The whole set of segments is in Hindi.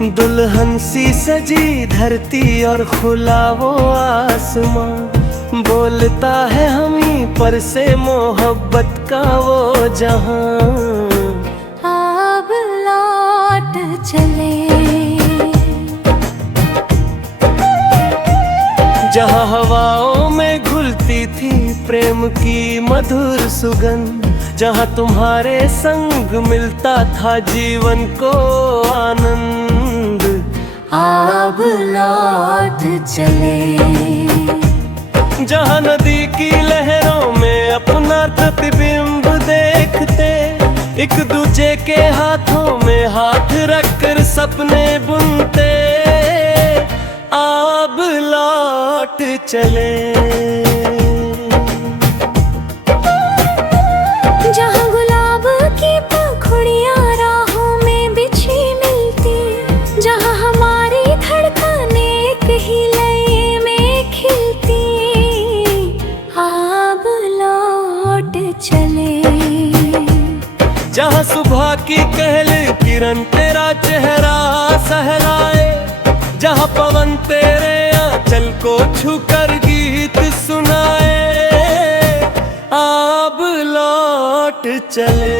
दुल्हन सी सजी धरती और खुला वो आसमां, बोलता है हमी पर से मोहब्बत का वो जहां। अब लौट चले जहां हवाओं में घुलती थी प्रेम की मधुर सुगंध, जहां तुम्हारे संग मिलता था जीवन को आनंद। अब लौट चले जहां नदी की लहरों में अपना प्रतिबिंब देखते, एक दूजे के हाथों में हाथ रखकर सपने बुनते। अब लौट चले जहां गुलाब की पंखुड़ियां राहों में बिछी मिलती, जहां हमारी धड़कनें एक ही लय में खिलती। अब लौट चले जहां सुबह की पहली किरण तेरा चेहरा सहलाए, जहां पवन तेरे आंचल को छूकर गीत सुनाए। अब लौट चले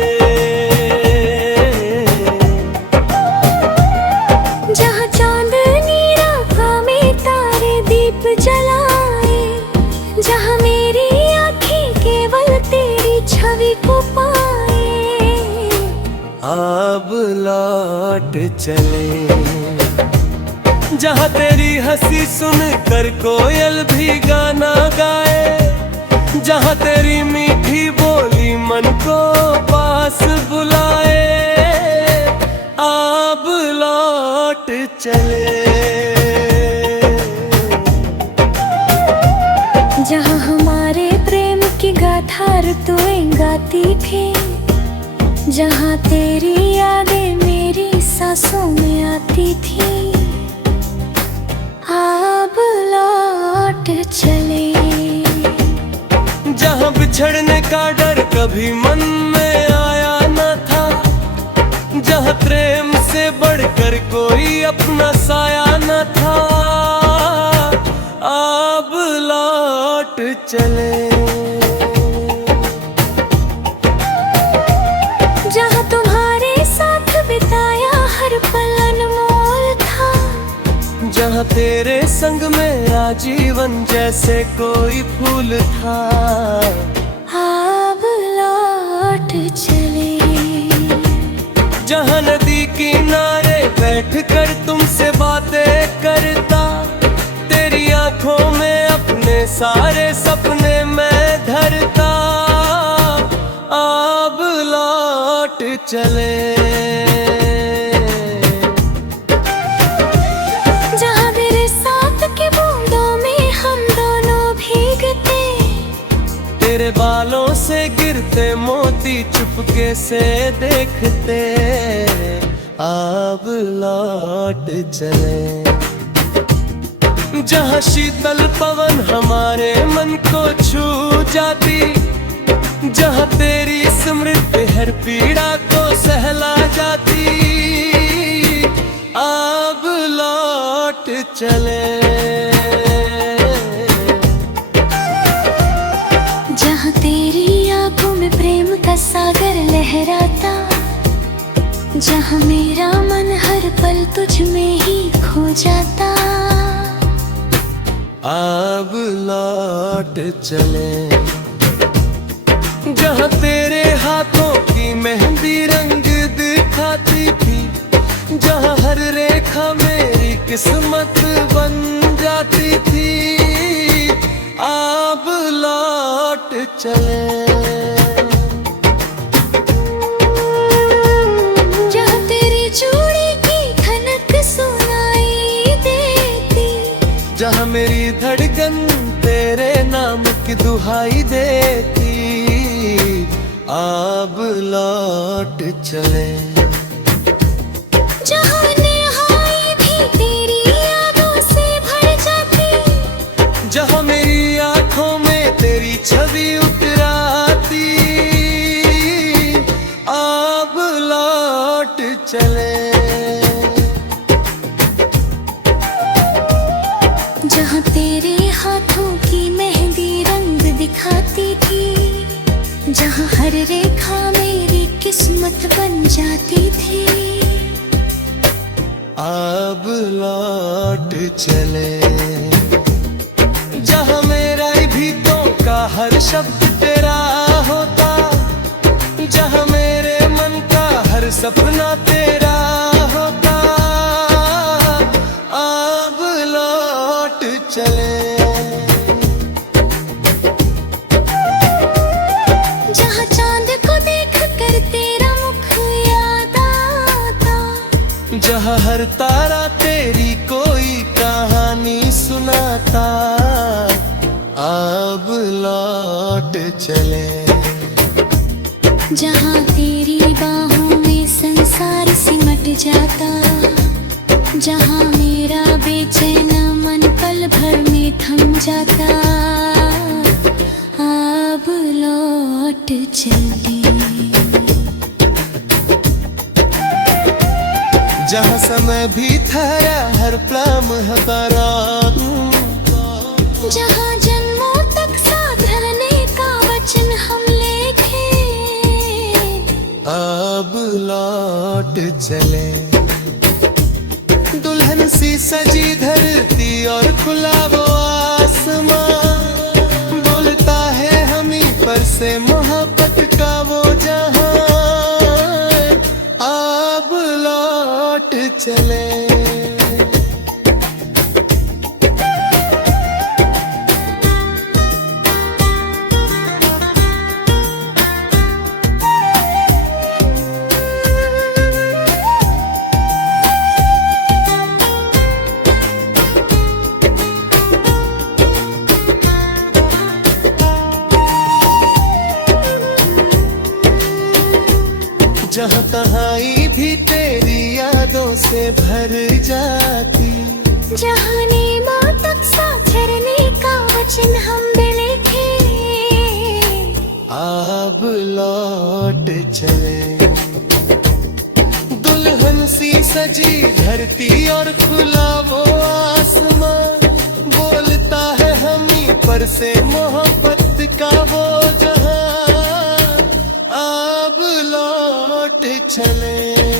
जहां चांदनी रात में तारे दीप जलाए, जहां मेरी आँखें केवल तेरी छवि को पाए। अब लौट चले जहां तेरी हंसी सुनकर कोयल भी गाना गाए, जहां तेरी मीठी बोली मन को पास बुलाए। अब लौट चले जहां हमारे प्रेम की गाथा ऋतुएं गाती थी, जहां तेरी यादें मेरी सांसों में आती थी। अब लौट चले जहां बिछड़ने का डर कभी मन में आया न था, जहां प्रेम से बढ़कर कोई अपना साया न था। अब लौट चले जहां तुम्हारे साथ बिताया हर पल अनमोल था, जहां तेरे संग मेरा जीवन जैसे कोई फूल था। अब लौट चले जहां नदी किनारे बैठकर तुमसे बातें करता, तेरी आंखों में अपने सारे सपने मैं धरता। अब लौट चले जहां तेरे साथ के बूंदों में हम दोनों भीगते, तेरे बालों से गिरते मोती चुपके से देखते। अब लौट चले जहां शीतल पवन हमारे मन को छू जाती, जहां तेरी स्मृति हर पीड़ा को सहला जाती। अब लौट चले जहां तेरी आंखों में प्रेम का सागर लहराता, जहां मेरा मन हर पल तुझ में ही खो जाता। अब लौट चले जहां तेरे हाथों की मेहंदी रंग दिखाती थी, जहां हर रेखा मेरी किस्मत बन जाती थी। अब लौट चले जहां तेरी चूड़ी की खनक सुनाई देती, जहां मेरी धड़कन तेरे नाम की दुहाई देती। अब लौट चले जहां निहाई भी तेरी यादों से भर जाती, जहां मेरी आंखों में तेरी छवि उतराती। अब लौट चले जहाँ हर रेखा मेरी किस्मत बन जाती थी। अब लौट चले जहाँ मेरा भीतों का हर शब्द तेरा होता, जहाँ मेरे मन का हर सपना तेरा होता। अब लौट चले जहाँ चांद को देख कर तेरा मुख याद आता, जहाँ हर तारा तेरी कोई कहानी सुनाता। अब लौट चले जहाँ तेरी बाहों में संसार सिमट जाता, जहाँ मेरा बेचैन मन पल भर में थम जाता। अब लौट चले जहाँ समय भी ठहरा हर प्लाम है बारात, जहाँ जन्मों तक साथ रहने का वचन हम लेखे। अब लौट चले दुल्हन सी सजी धरती और खुला वो आसमां, बोलता है हमी पर से मोहब्बत का वो जहां। अब लौट चले जहाँ तहाई भी तेरी यादों से भर जाती, जहाँ नीमा तक साथ रहने का वचन हम लिखे। अब लौट चले दुल्हन सी सजी धरती और खुला वो आसमां, बोलता है हमी पर से मोहब्बत का वो जहां। अब लौट चले